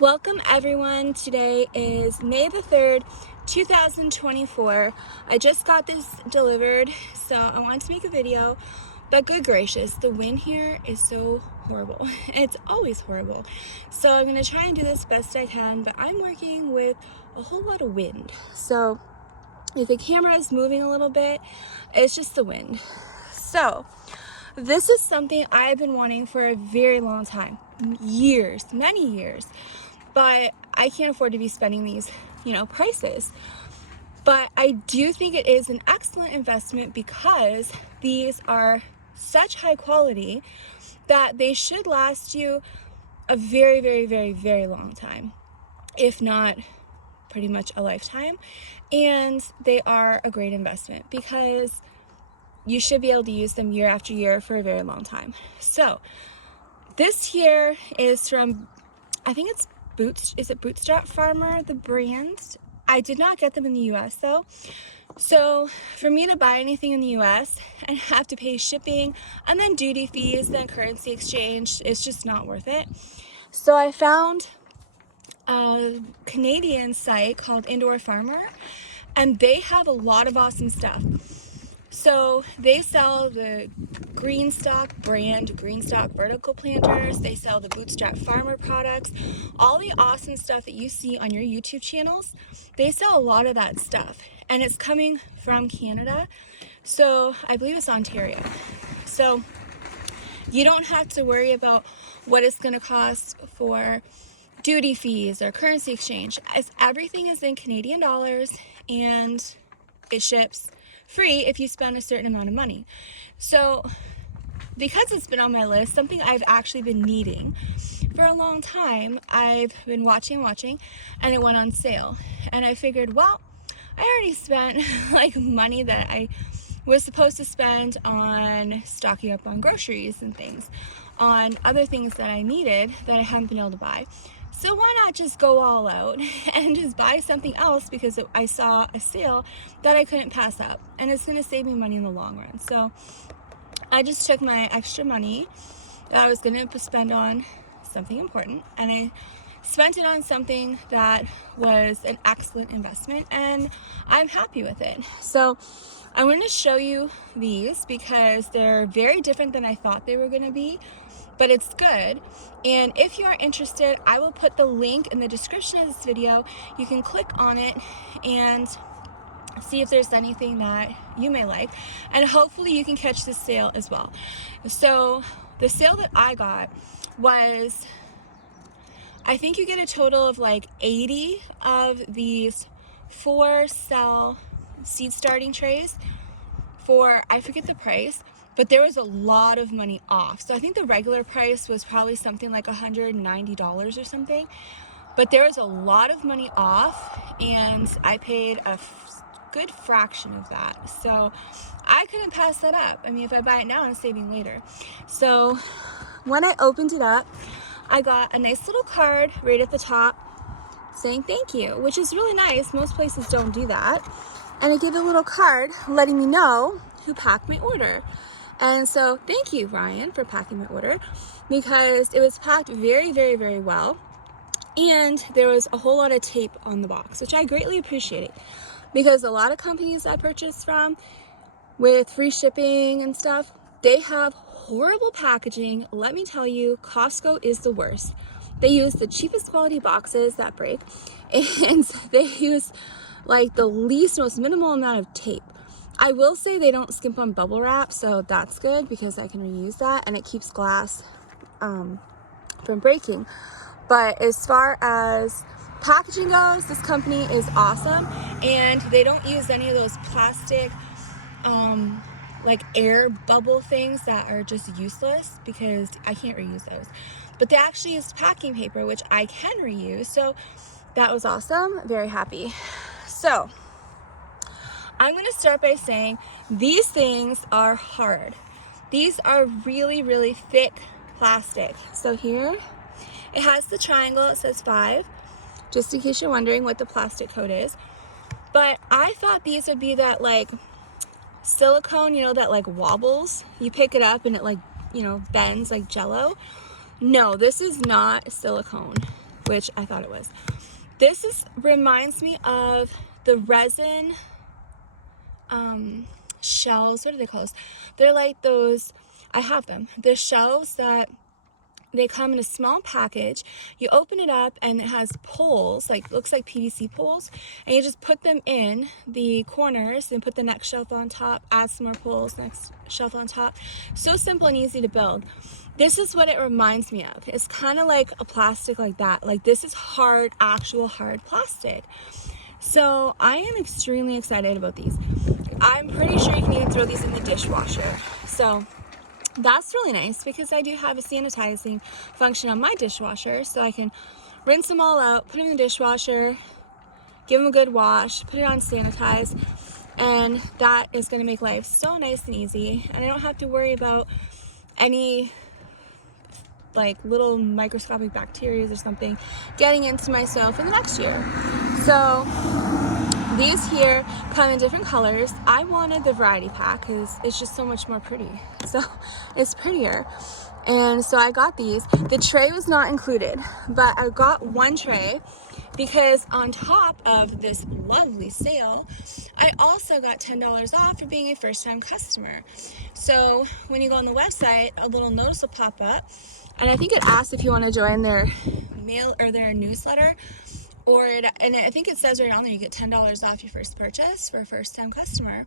Welcome everyone. Today is May the 3rd, 2024. I just got this delivered, so I wanted to make a video, but good gracious, the wind here is so horrible. It's always horrible. So I'm going to try and do this best I can, but I'm working with a whole lot of wind. So if the camera is moving a little bit, it's just the wind. So this is something I've been wanting for a very long time, years, many years, but I can't afford to be spending these, prices. But I do think it is an excellent investment because these are such high quality that they should last you a very, very, very, very long time, if not pretty much a lifetime. And they are a great investment because you should be able to use them year after year for a very long time. So this here is from, I think it's Bootstrap Farmer, the brand. I did not get them in the US though. So for me to buy anything in the US and have to pay shipping and then duty fees, then currency exchange, it's just not worth it. So I found a Canadian site called Indoor Farmer, and they have a lot of awesome stuff. So they sell the Greenstock brand, Greenstock vertical planters. They sell the Bootstrap Farmer products. All the awesome stuff that you see on your YouTube channels, they sell a lot of that stuff. And it's coming from Canada. So I believe it's Ontario. So you don't have to worry about what it's going to cost for duty fees or currency exchange, as everything is in Canadian dollars and it ships free if you spend a certain amount of money. So because it's been on my list, something I've actually been needing for a long time, I've been watching, and it went on sale. And I figured, well, I already spent like money that I was supposed to spend on stocking up on groceries and things, on other things that I needed that I haven't been able to buy. So why not just go all out and just buy something else because I saw a sale that I couldn't pass up, and it's going to save me money in the long run. So I just took my extra money that I was going to spend on something important, and I spent it on something that was an excellent investment, and I'm happy with it. So I'm going to show you these because they're very different than I thought they were going to be, but it's good. And if you are interested, I will put the link in the description of this video. You can click on it and see if there's anything that you may like, and hopefully you can catch this sale as well. So the sale that I got was, I think you get a total of like 80 of these 4-cell seed starting trays for, I forget the price, but there was a lot of money off. So I think the regular price was probably something like $190 or something, but there was a lot of money off, and I paid a good fraction of that. So I couldn't pass that up. I mean, if I buy it now, I'm saving later. So when I opened it up, I got a nice little card right at the top saying thank you, which is really nice. Most places don't do that. And I gave a little card letting me know who packed my order. And so thank you, Ryan, for packing my order, because it was packed very, very, very well. And there was a whole lot of tape on the box, which I greatly appreciated, because a lot of companies I purchase from with free shipping and stuff, they have horrible packaging. Let me tell you, Costco is the worst. They use the cheapest quality boxes that break, and they use like the most minimal amount of tape. I will say they don't skimp on bubble wrap, so that's good because I can reuse that and it keeps glass from breaking. But as far as packaging goes, this company is awesome, and they don't use any of those plastic like air bubble things that are just useless because I can't reuse those. But they actually use packing paper, which I can reuse, so that was awesome. Very happy. So I'm going to start by saying these things are hard. These are really, really thick plastic. So here it has the triangle, it says 5, just in case you're wondering what the plastic code is. But I thought these would be that like silicone, that like wobbles. You pick it up and it like, bends like Jello. No, this is not silicone. which I thought it was. This reminds me of the resin shells. What do they call those? They're like those, I have them. The shells that they come in a small package. You open it up and it has poles, like looks like PVC poles, and you just put them in the corners and put the next shelf on top, add some more poles, next shelf on top. So simple and easy to build. This is what it reminds me of. It's kind of like a plastic like that. Like this is hard, actual hard plastic. So I am extremely excited about these. I'm pretty sure you can even throw these in the dishwasher. So that's really nice because I do have a sanitizing function on my dishwasher, so I can rinse them all out, put them in the dishwasher, give them a good wash, put it on sanitize, and that is going to make life so nice and easy, and I don't have to worry about any like little microscopic bacteria or something getting into my soil for the next year. So these here come in different colors. I wanted the variety pack because it's just so much more pretty. So it's prettier. And so I got these. The tray was not included, but I got one tray because on top of this lovely sale, I also got $10 off for being a first-time customer. So when you go on the website, a little notice will pop up, and I think it asks if you want to join their mail or their newsletter. And I think it says right on there you get $10 off your first purchase for a first-time customer.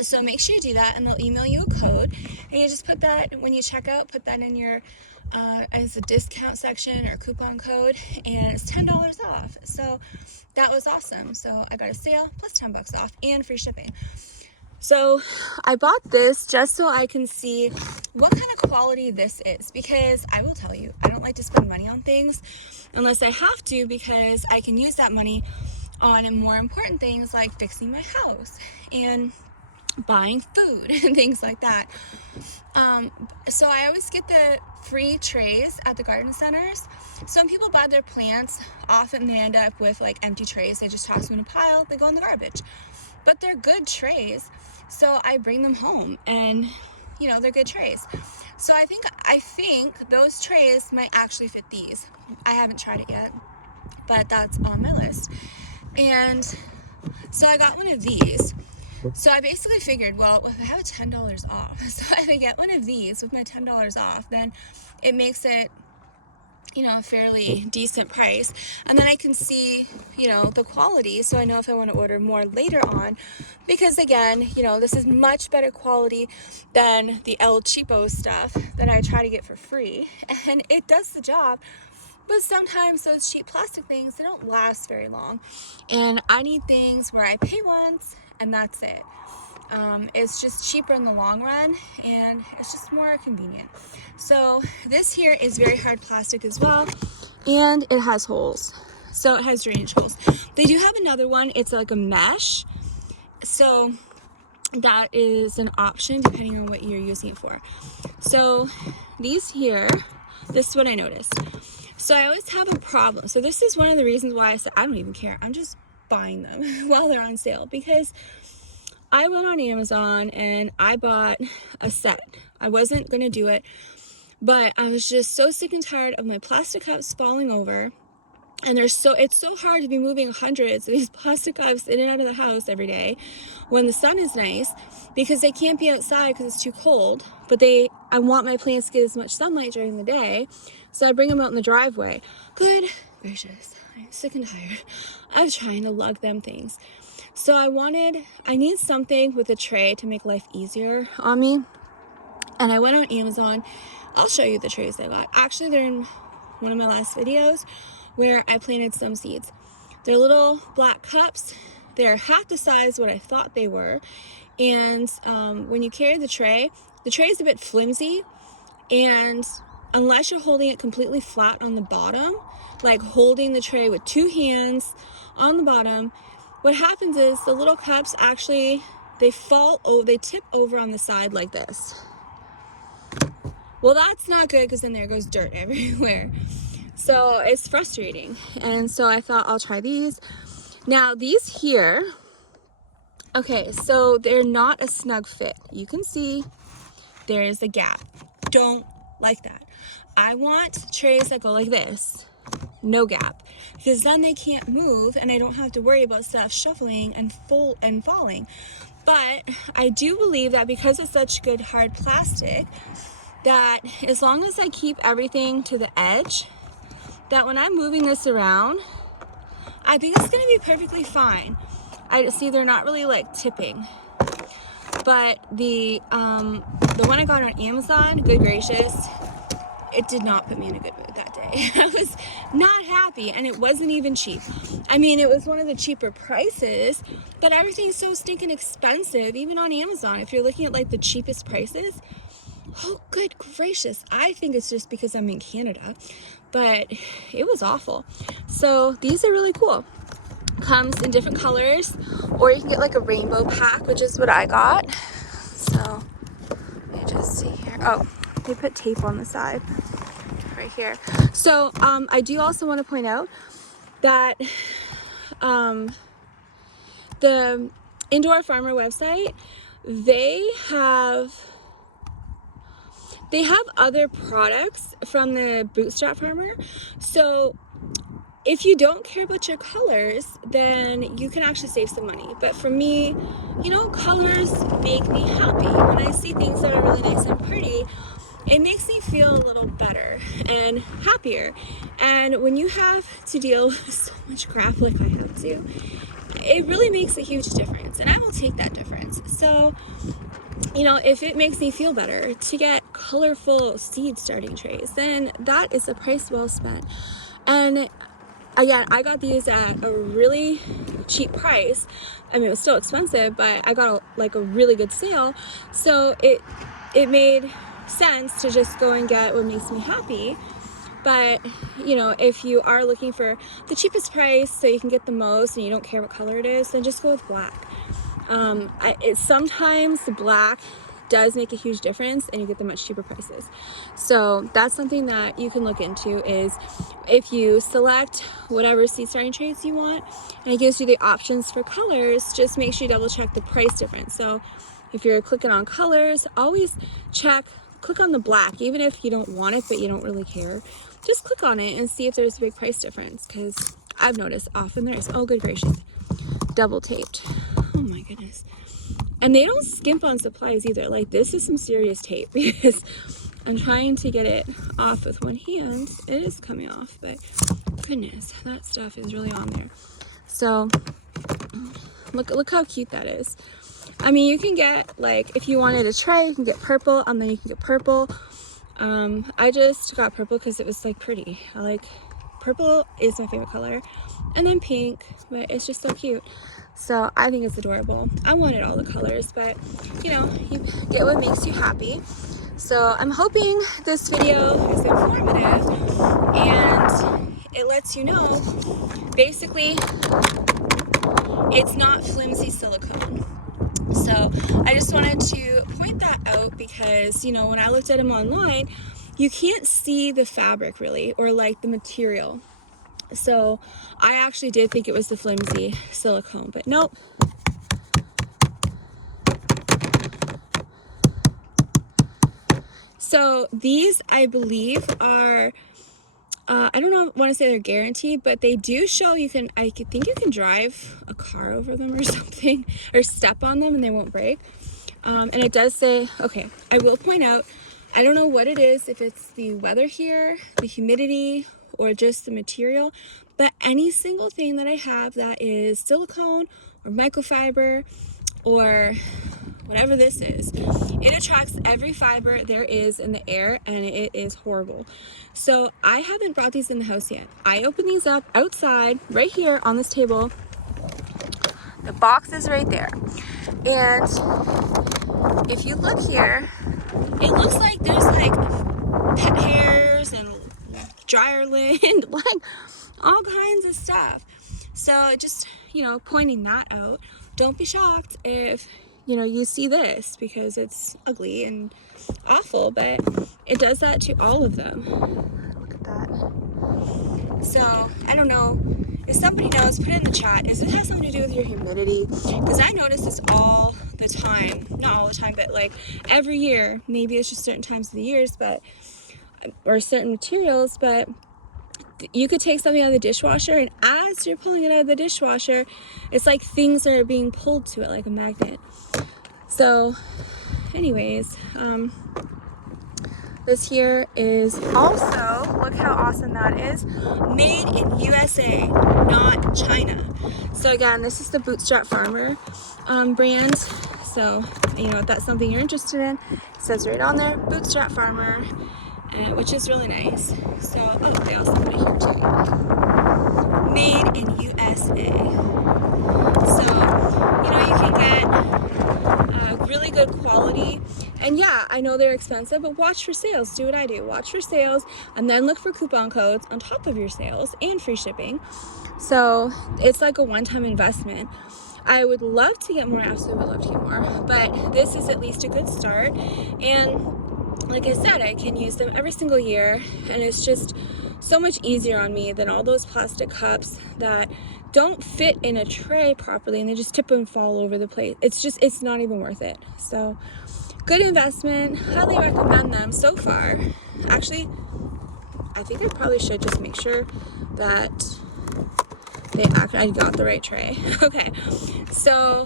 So make sure you do that, and they'll email you a code, and you just put that when you check out, put that in your as a discount section or coupon code, and it's $10 off. So that was awesome. So I got a sale plus $10 off and free shipping. So I bought this just so I can see what kind of quality this is, because I will tell you, I don't like to spend money on things unless I have to, because I can use that money on more important things like fixing my house and buying food and things like that. So I always get the free trays at the garden centers. Some people buy their plants, often they end up with like empty trays. They just toss them in a pile, they go in the garbage. But they're good trays, so I bring them home, and you know, they're good trays. So I think those trays might actually fit these. I haven't tried it yet, but that's on my list. And so I got one of these. So I basically figured, well, if I have $10 off, so if I get one of these with my $10 off, then it makes it, you know, a fairly decent price, and then I can see, you know, the quality, so I know if I want to order more later on, because again, you know, this is much better quality than the El Cheapo stuff that I try to get for free, and it does the job. But sometimes those cheap plastic things, they don't last very long, and I need things where I pay once and that's it. It's just cheaper in the long run, and it's just more convenient. So this here is very hard plastic as well, and it has holes. So it has drainage holes. They do have another one, it's like a mesh, so that is an option depending on what you're using it for. So these here, this is what I noticed. So I always have a problem. So this is one of the reasons why I said I don't even care, I'm just buying them while they're on sale, because I went on Amazon and I bought a set. I wasn't gonna do it, but I was just so sick and tired of my plastic cups falling over, and it's so hard to be moving hundreds of these plastic cups in and out of the house every day when the sun is nice, because they can't be outside because it's too cold, but I want my plants to get as much sunlight during the day, so I bring them out in the driveway. Good gracious, I'm sick and tired of trying to lug them things. So I need something with a tray to make life easier on me, and I went on Amazon. I'll show you the trays I got. Actually, they're in one of my last videos where I planted some seeds. They're little black cups. They're half the size what I thought they were, and when you carry the tray is a bit flimsy, and unless you're holding it completely flat on the bottom, like holding the tray with two hands on the bottom, what happens is the little cups actually, they tip over on the side like this. Well, that's not good, because then there goes dirt everywhere. So it's frustrating. And so I thought I'll try these. Now these here, okay, so they're not a snug fit. You can see there's a gap. Don't like that. I want trays that go like this. no gap, because then they can't move and I don't have to worry about stuff shuffling and falling. But I do believe that because it's such good hard plastic, that as long as I keep everything to the edge, that when I'm moving this around, I think it's gonna be perfectly fine. I see they're not really like tipping. But the one I got on Amazon, good gracious, it did not put me in a good mood that day. I was not happy, and it wasn't even cheap. I mean, it was one of the cheaper prices, but everything's so stinking expensive, even on Amazon. If you're looking at like the cheapest prices, oh good gracious, I think it's just because I'm in Canada, but it was awful. So these are really cool. Comes in different colors, or you can get like a rainbow pack, which is what I got. So let me just see here. Oh, they put tape on the side right here. So I do also want to point out that the Indoor Farmer website, they have other products from the Bootstrap Farmer. So if you don't care about your colors, then you can actually save some money. But for me, you know, colors make me happy. When I see things that are really nice and pretty, it makes me feel a little better and happier. And when you have to deal with so much crap like I have to, it really makes a huge difference. And I will take that difference. So, you know, if it makes me feel better to get colorful seed starting trays, then that is a price well spent. And again, I got these at a really cheap price. I mean, it was still expensive, but I got like a really good sale. So it made sense to just go and get what makes me happy. But, you know, if you are looking for the cheapest price so you can get the most and you don't care what color it is, then just go with black. Sometimes the black does make a huge difference and you get the much cheaper prices. So that's something that you can look into, is if you select whatever seed starting trays you want and it gives you the options for colors, just make sure you double check the price difference. So if you're clicking on colors, always click on the black, even if you don't want it but you don't really care. Just click on it and see if there's a big price difference, because I've noticed often there is. Oh good gracious, double taped. Oh my goodness. And they don't skimp on supplies either. Like, this is some serious tape, because I'm trying to get it off with one hand. It is coming off, but goodness, that stuff is really on there. So look how cute that is. I mean, you can get, like, if you wanted a tray, you can get purple, and then you can get purple. I just got purple because it was like pretty. Purple is my favorite color, and then pink, but it's just so cute. So I think it's adorable. I wanted all the colors, but you know, you get what makes you happy. So I'm hoping this video is informative and it lets you know, basically, it's not flimsy silicone. So I just wanted to point that out, because, you know, when I looked at them online, you can't see the fabric really, or like the material. So I actually did think it was the flimsy silicone, but nope. So these, I believe, are, I don't want to say they're guaranteed, but they do show you can, I think you can drive a car over them or something, or step on them and they won't break. And it does say, okay, I will point out, I don't know what it is, if it's the weather here, the humidity, or just the material, but any single thing that I have that is silicone or microfiber or whatever this is, it attracts every fiber there is in the air, and it is horrible. So I haven't brought these in the house yet. I opened these up outside right here on this table. The box is right there, and if you look here, it looks like there's like pet hairs and dryer lint, like all kinds of stuff. So just, you know, pointing that out. Don't be shocked if, you know, you see this, because it's ugly and awful, but it does that to all of them. Look at that. So I don't know, if somebody knows, put it in the chat. Does it have something to do with your humidity? Because I notice this all the time. Not all the time, but like every year. Maybe it's just certain times of the years, but, or certain materials, but you could take something out of the dishwasher, and as you're pulling it out of the dishwasher, it's like things are being pulled to it like a magnet. So anyways, this here is also, look how awesome that is, made in USA, not China. So again, this is the Bootstrap Farmer brand. So, you know, if that's something you're interested in, it says right on there, Bootstrap Farmer, which is really nice. So, oh, they also put it here too. Made in USA. So, you know, you can get really good quality. And yeah, I know they're expensive, but watch for sales. Do what I do. Watch for sales and then look for coupon codes on top of your sales and free shipping. So it's like a one-time investment. I would love to get more, absolutely would love to get more, but this is at least a good start. And like I said, I can use them every single year, and it's just so much easier on me than all those plastic cups that don't fit in a tray properly and they just tip and fall over the place. It's not even worth it. So good investment, highly recommend them so far. Actually, I think I probably should just make sure that I got the right tray. Okay, so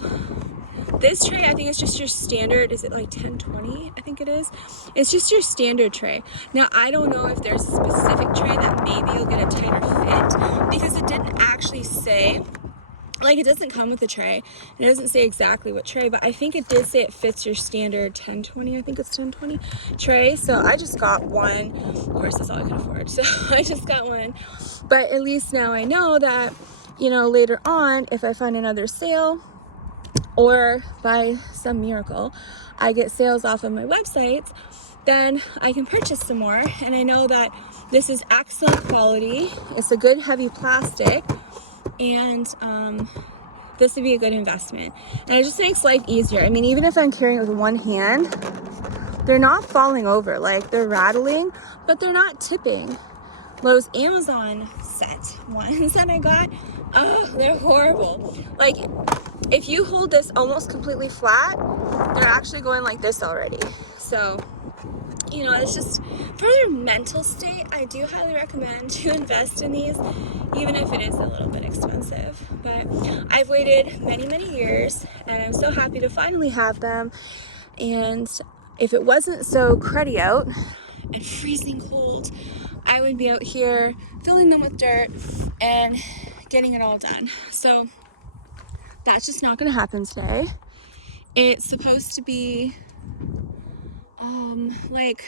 this tray, I think it's just your standard, is it like 1020? I think it is. It's just your standard tray. Now, I don't know if there's a specific tray that maybe you'll get a tighter fit, because it didn't actually say, like, it doesn't come with a tray. It doesn't say exactly what tray, but I think it did say it fits your standard 1020, I think it's 1020 tray. So I just got one. Of course, that's all I can afford. So I just got one. But at least now I know that, you know, later on, if I find another sale, or by some miracle, I get sales off of my websites, then I can purchase some more. And I know that this is excellent quality. It's a good heavy plastic, and this would be a good investment. And it just makes life easier. I mean, even if I'm carrying it with one hand, they're not falling over. Like, they're rattling, but they're not tipping. Those Amazon set ones that I got, oh, they're horrible. Like, if you hold this almost completely flat, they're actually going like this already. So, you know, it's just for their mental state, I do highly recommend to invest in these, even if it is a little bit expensive. But I've waited many, many years, and I'm so happy to finally have them. And if it wasn't so cruddy out and freezing cold, I would be out here filling them with dirt and getting it all done. So that's just not going to happen today. It's supposed to be like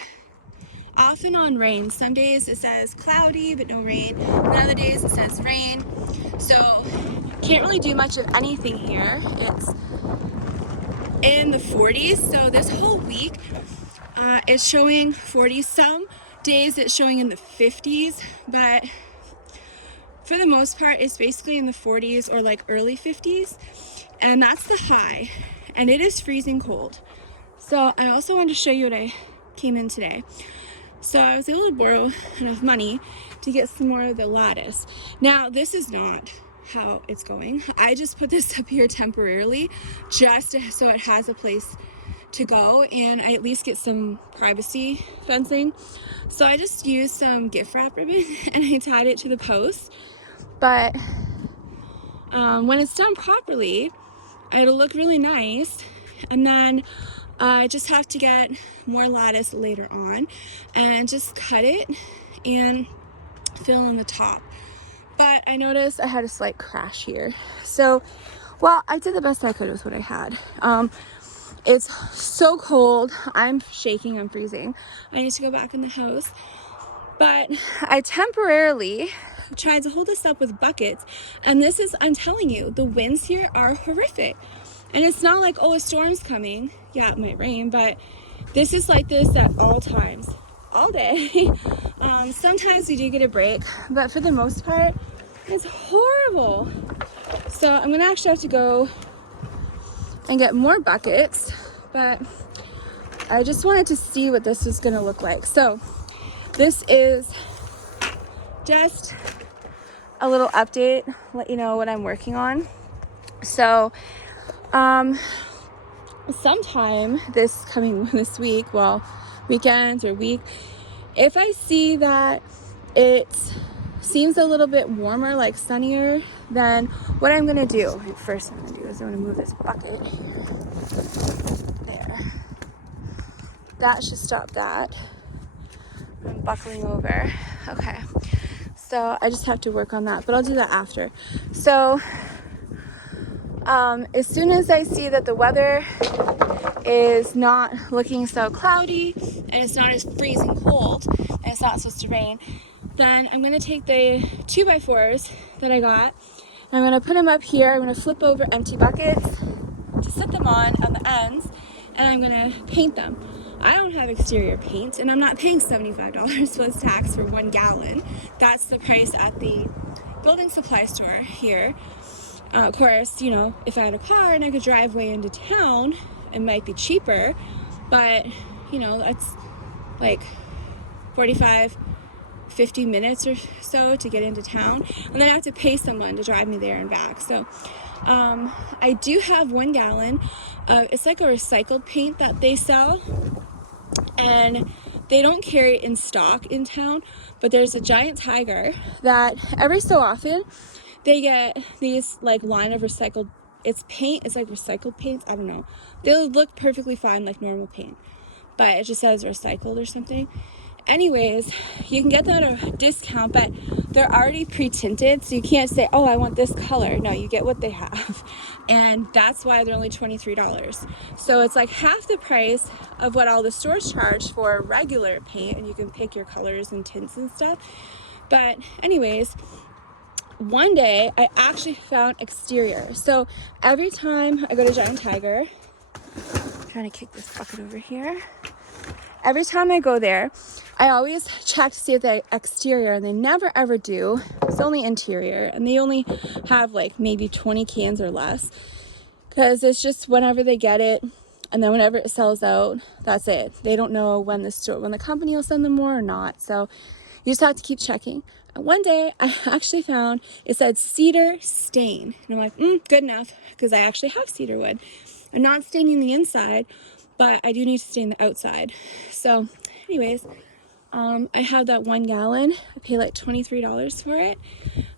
off and on rain. Some days it says cloudy but no rain, and other days it says rain. So can't really do much of anything here. It's in the 40s, so this whole week it's showing 40s. Some days it's showing in the 50s, but for the most part it's basically in the 40s or like early 50s, and that's the high, and it is freezing cold. So I also wanted to show you what I came in today. So I was able to borrow enough money to get some more of the lattice. Now, this is not how it's going. I just put this up here temporarily just so it has a place to go and I at least get some privacy fencing. So I just used some gift wrap ribbon and I tied it to the post. But when it's done properly, it'll look really nice. And then I just have to get more lattice later on and just cut it and fill in the top. But I noticed I had a slight crash here. So, well, I did the best I could with what I had. It's so cold. I'm shaking, I'm freezing. I need to go back in the house. But I temporarily tried to hold this up with buckets. And this is, I'm telling you, the winds here are horrific. And it's not like, oh, a storm's coming. Yeah, it might rain, but this is like this at all times, all day. Sometimes we do get a break, but for the most part, it's horrible. So I'm gonna actually have to go and get more buckets, but I just wanted to see what this is gonna look like. So this is just a little update, let you know what I'm working on. So sometime this week, well, weekends or week, if I see that it's seems a little bit warmer, like sunnier, then what I'm gonna do, first I'm gonna do is I'm gonna move this bucket there. That should stop that. I'm buckling over. Okay, so I just have to work on that, but I'll do that after. So as soon as I see that the weather is not looking so cloudy and it's not as freezing cold and it's not supposed to rain, then I'm gonna take the 2x4s that I got and I'm gonna put them up here. I'm gonna flip over empty buckets to set them on the ends, and I'm gonna paint them. I don't have exterior paint, and I'm not paying $75 plus tax for 1 gallon. That's the price at the building supply store here. Of course, you know, if I had a car and I could drive way into town, it might be cheaper, but you know, that's like 50 minutes or so to get into town, and then I have to pay someone to drive me there and back. So I do have 1 gallon. It's like a recycled paint that they sell, and they don't carry it in stock in town, but there's a giant tiger that every so often they get these like line of recycled, it's paint, it's like recycled paints, I don't know. They'll look perfectly fine like normal paint, but it just says recycled or something. Anyways, you can get that at a discount, but they're already pre-tinted, so you can't say, oh, I want this color. No, you get what they have, and that's why they're only $23. So it's like half the price of what all the stores charge for regular paint, and you can pick your colors and tints and stuff. But anyways, one day I actually found exterior. So every time I go to Giant Tiger, I'm trying to kick this bucket over here. Every time I go there, I always check to see if they exterior, and they never ever do. It's only interior, and they only have like maybe 20 cans or less, because it's just whenever they get it, and then whenever it sells out, that's it. They don't know when the company will send them more or not, so you just have to keep checking. And one day I actually found it said cedar stain, and I'm like, good enough, because I actually have cedar wood. I'm not staining the inside, but I do need to stain the outside. So anyways, I have that 1 gallon. I pay like $23 for it.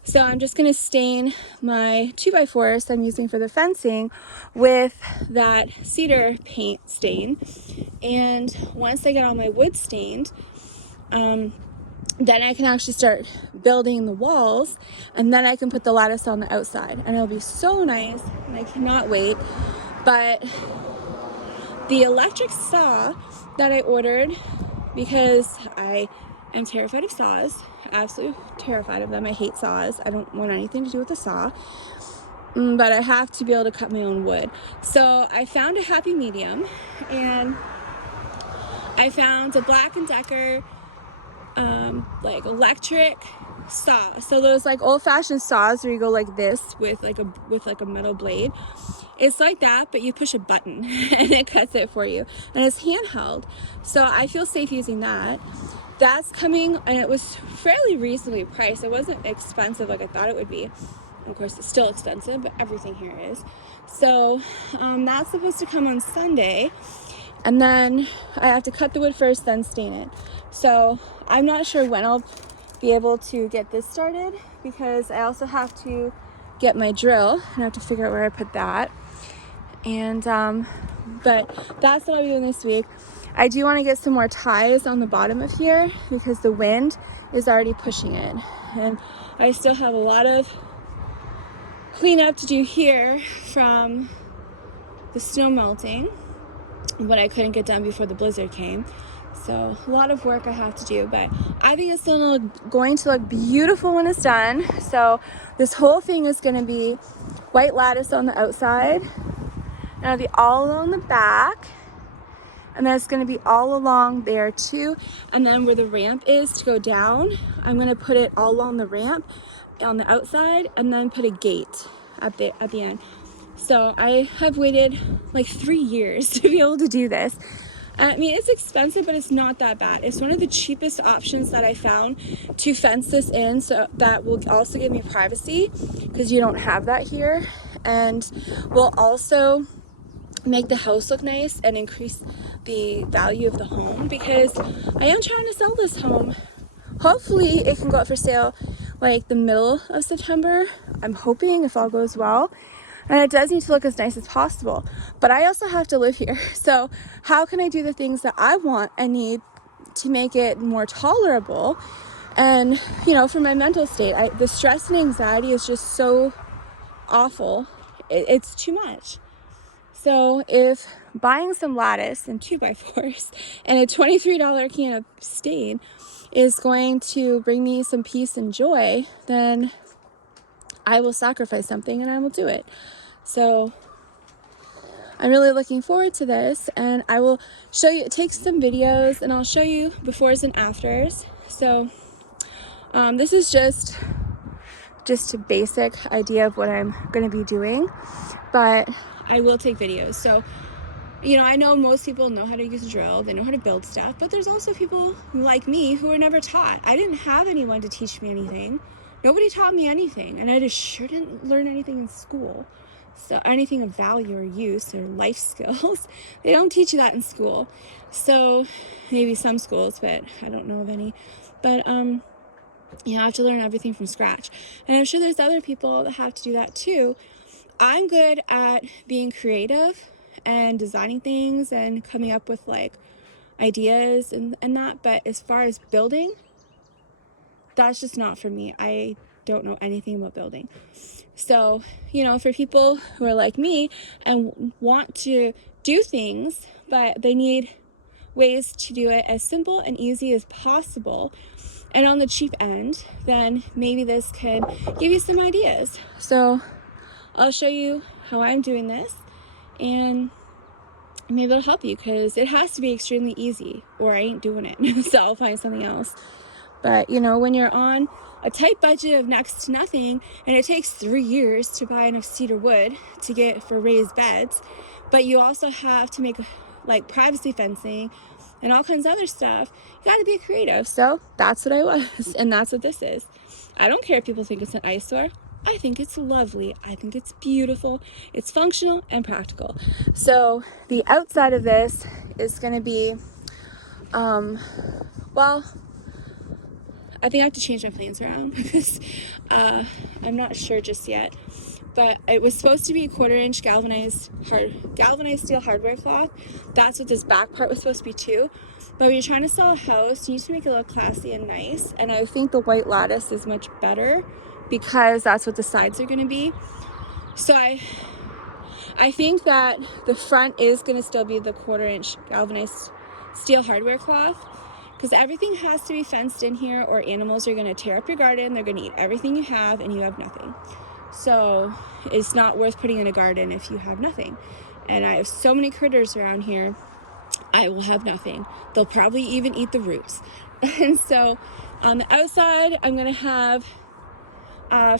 So I'm just gonna stain my 2x4s that I'm using for the fencing with that cedar paint stain. And once I get all my wood stained, then I can actually start building the walls, and then I can put the lattice on the outside, and it'll be so nice, and I cannot wait. But the electric saw that I ordered, because I am terrified of saws, absolutely terrified of them. I hate saws. I don't want anything to do with a saw, but I have to be able to cut my own wood. So I found a happy medium, and I found a Black & Decker like electric saw. So those like old-fashioned saws where you go like this with like a metal blade. It's like that, but you push a button and it cuts it for you, and it's handheld, so I feel safe using that. That's coming, and it was fairly reasonably priced. It wasn't expensive like I thought it would be. Of course, it's still expensive, but everything here is. So that's supposed to come on Sunday, and then I have to cut the wood first, then stain it. So I'm not sure when I'll be able to get this started, because I also have to get my drill, and I have to figure out where I put that. And but that's what I'll be doing this week. I do want to get some more ties on the bottom of here, because the wind is already pushing it, and I still have a lot of cleanup to do here from the snow melting, but I couldn't get done before the blizzard came. So a lot of work I have to do, but I think it's still going to look beautiful when it's done. So this whole thing is going to be white lattice on the outside, and it'll be all along the back, and then it's going to be all along there too. And then where the ramp is to go down, I'm going to put it all along the ramp on the outside, and then put a gate at the end. So I have waited like 3 years to be able to do this. I mean, it's expensive, but it's not that bad. It's one of the cheapest options that I found to fence this in, so that will also give me privacy, because you don't have that here, and will also make the house look nice and increase the value of the home, because I am trying to sell this home. Hopefully it can go up for sale like the middle of September. I'm hoping, if all goes well. And it does need to look as nice as possible. But I also have to live here. So how can I do the things that I want and need to make it more tolerable? And, you know, for my mental state, the stress and anxiety is just so awful. It's too much. So if buying some lattice and 2x4s and a $23 can of stain is going to bring me some peace and joy, then I will sacrifice something and I will do it. So I'm really looking forward to this, and I will show you, take some videos and I'll show you befores and afters. So this is just a basic idea of what I'm going to be doing, but I will take videos. So, you know, I know most people know how to use a drill, they know how to build stuff, but there's also people like me who were never taught. I didn't have anyone to teach me anything. Nobody taught me anything, and I just sure didn't learn anything in school. So anything of value or use or life skills, they don't teach you that in school. So maybe some schools, but I don't know of any. But you have to learn everything from scratch. And I'm sure there's other people that have to do that too. I'm good at being creative and designing things and coming up with like ideas and that, but as far as building, that's just not for me. I don't know anything about building. So, you know, for people who are like me and want to do things, but they need ways to do it as simple and easy as possible and on the cheap end, then maybe this could give you some ideas. So I'll show you how I'm doing this, and maybe it'll help you, because it has to be extremely easy or I ain't doing it. So I'll find something else. But, you know, when you're on a tight budget of next to nothing, and it takes 3 years to buy enough cedar wood to get for raised beds, but you also have to make like privacy fencing and all kinds of other stuff, you got to be creative. So that's what I was, and that's what this is. I don't care if people think it's an eyesore. I think it's lovely. I think it's beautiful. It's functional and practical. So the outside of this is going to be, well, I think I have to change my plans around because I'm not sure just yet. But it was supposed to be a 1/4-inch galvanized steel hardware cloth. That's what this back part was supposed to be too. But when you're trying to sell a house, you need to make it look classy and nice. And I think the white lattice is much better because that's what the sides are going to be. So I think that the front is going to still be the 1/4-inch galvanized steel hardware cloth, because everything has to be fenced in here or animals are going to tear up your garden. They're going to eat everything you have and you have nothing. So it's not worth putting in a garden if you have nothing. And I have so many critters around here, I will have nothing. They'll probably even eat the roots. And so on the outside, I'm going to have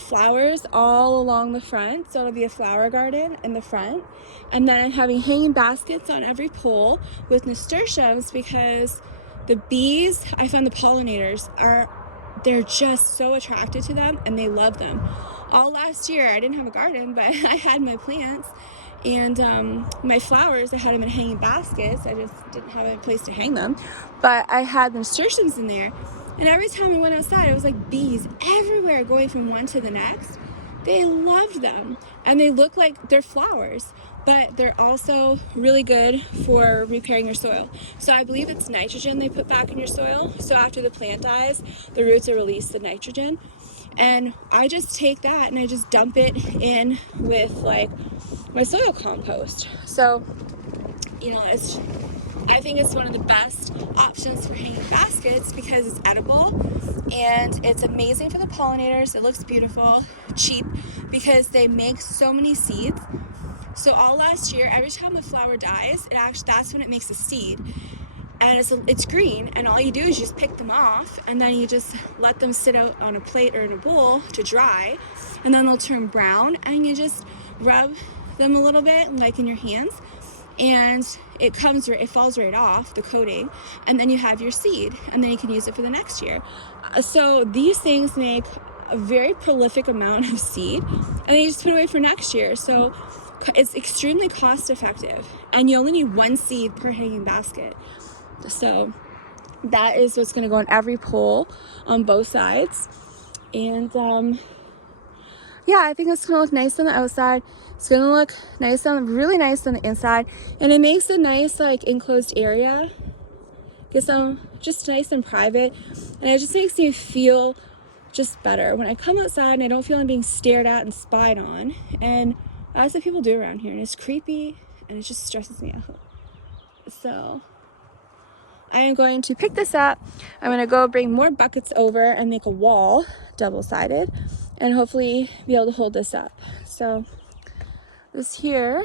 flowers all along the front. So it'll be a flower garden in the front. And then I'm having hanging baskets on every pole with nasturtiums, because the bees, I found the pollinators they're just so attracted to them and they love them. All last year, I didn't have a garden, but I had my plants and my flowers. I had them in hanging baskets. I just didn't have a place to hang them, but I had nasturtiums in there. And every time I went outside, it was like bees everywhere going from one to the next. They loved them, and they look like they're flowers, but they're also really good for repairing your soil. So I believe it's nitrogen they put back in your soil. So after the plant dies, the roots will release the nitrogen. And I just take that and I just dump it in with like my soil compost. So, you know, I think it's one of the best options for hanging baskets because it's edible and it's amazing for the pollinators. It looks beautiful, cheap, because they make so many seeds. So all last year, every time the flower dies, that's when it makes a seed. And it's green, and all you do is just pick them off, and then you just let them sit out on a plate or in a bowl to dry, and then they'll turn brown, and you just rub them a little bit, like in your hands, and it falls right off, the coating, and then you have your seed, and then you can use it for the next year. So these things make a very prolific amount of seed, and then you just put it away for next year. So it's extremely cost effective, and you only need one seed per hanging basket. So that is what's going to go on every pole on both sides. And yeah, I think it's gonna look nice on the outside. It's gonna look nice really nice on the inside, and it makes a nice like enclosed area. Gets them just nice and private, and it just makes me feel just better when I come outside and I don't feel I'm being stared at and spied on. And that's what people do around here, and it's creepy and it just stresses me out. So I am going to pick this up. I'm going to go bring more buckets over and make a wall, double-sided, and hopefully be able to hold this up. So this here,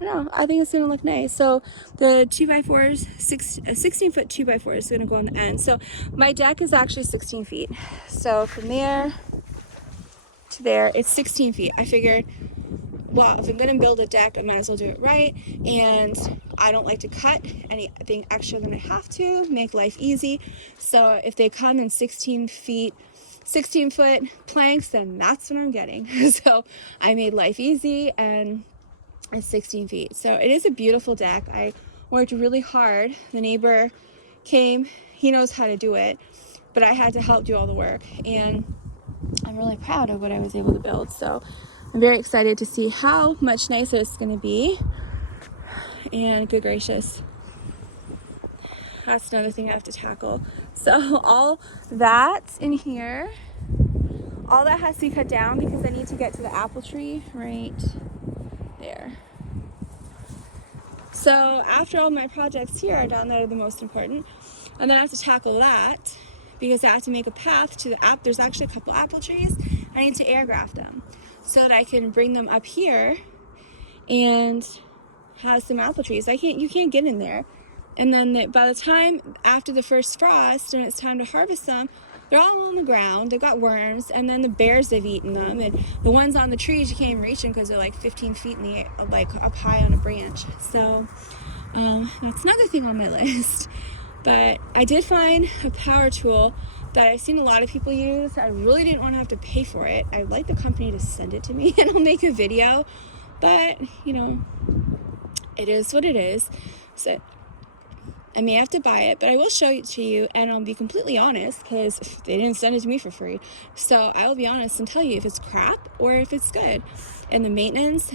I don't know, I think it's going to look nice. So the 2x4s, 16-foot 2x4 is going to go on the end. So my deck is actually 16 feet. So from there to there, it's 16 feet. I figured, well, if I'm going to build a deck, I might as well do it right. And I don't like to cut anything extra than I have to, make life easy. So if they come in 16-foot planks, then that's what I'm getting. So I made life easy, and it's 16 feet. So it is a beautiful deck. I worked really hard. The neighbor came, he knows how to do it, but I had to help do all the work. And I'm really proud of what I was able to build. So I'm very excited to see how much nicer it's going to be. And good gracious, that's another thing I have to tackle. So all that's in here, all that has to be cut down because I need to get to the apple tree right there. So after all my projects here are done that are the most important, and then I have to tackle that because I have to make a path to the app. There's actually a couple apple trees. I need to air graft them so that I can bring them up here and have some apple trees. You can't get in there. And then by the time after the first frost and it's time to harvest them, they're all on the ground. They've got worms, and then the bears have eaten them. And the ones on the trees, you can't even reach them because they're like 15 feet in the air, like up high on a branch. So that's another thing on my list. But I did find a power tool that I've seen a lot of people use. I really didn't want to have to pay for it. I'd like the company to send it to me and I'll make a video. But, you know, it is what it is. So I may have to buy it, but I will show it to you, and I'll be completely honest because they didn't send it to me for free. So I will be honest and tell you if it's crap or if it's good, and the maintenance.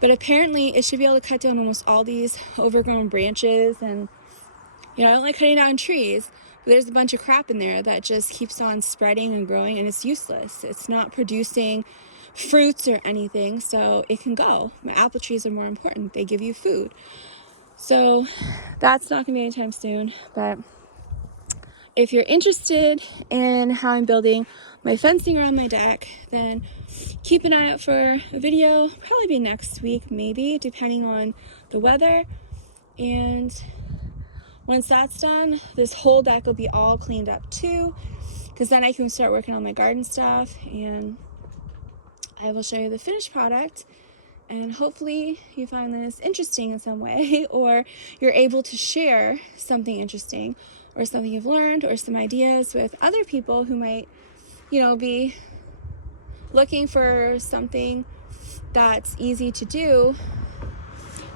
But apparently it should be able to cut down almost all these overgrown branches. And you know, I don't like cutting down trees, but there's a bunch of crap in there that just keeps on spreading and growing, and it's useless. It's not producing fruits or anything, so it can go. My apple trees are more important. They give you food. So that's not gonna be anytime soon, but if you're interested in how I'm building my fencing around my deck, then keep an eye out for a video. Probably be next week, maybe, depending on the weather. And once that's done, this whole deck will be all cleaned up too, because then I can start working on my garden stuff, and I will show you the finished product. And hopefully you find this interesting in some way, or you're able to share something interesting or something you've learned or some ideas with other people who might, you know, be looking for something that's easy to do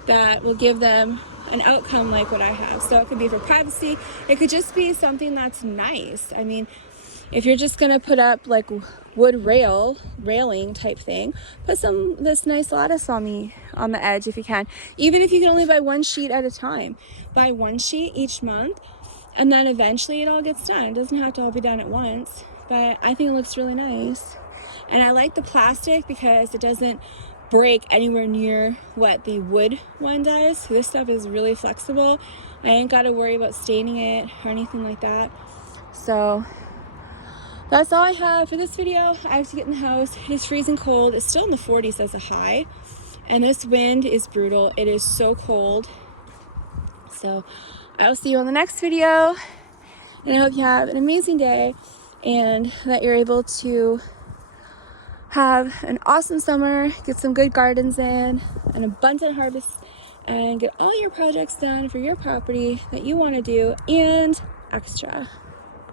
that will give them an outcome like what I have. So it could be for privacy. It could just be something that's nice. I mean, if you're just gonna put up like wood railing type thing, put this nice lattice on the edge if you can. Even if you can only buy one sheet at a time, buy one sheet each month, and then eventually it all gets done. It doesn't have to all be done at once, but I think it looks really nice. And I like the plastic because it doesn't break anywhere near what the wood one does. This stuff is really flexible. I ain't got to worry about staining it or anything like that. So that's all I have for this video. I have to get in the house. It's freezing cold. It's still in the 40s as a high. And this wind is brutal. It is so cold. So I will see you on the next video. And I hope you have an amazing day and that you're able to have an awesome summer, get some good gardens in, an abundant harvest, and get all your projects done for your property that you want to do and extra.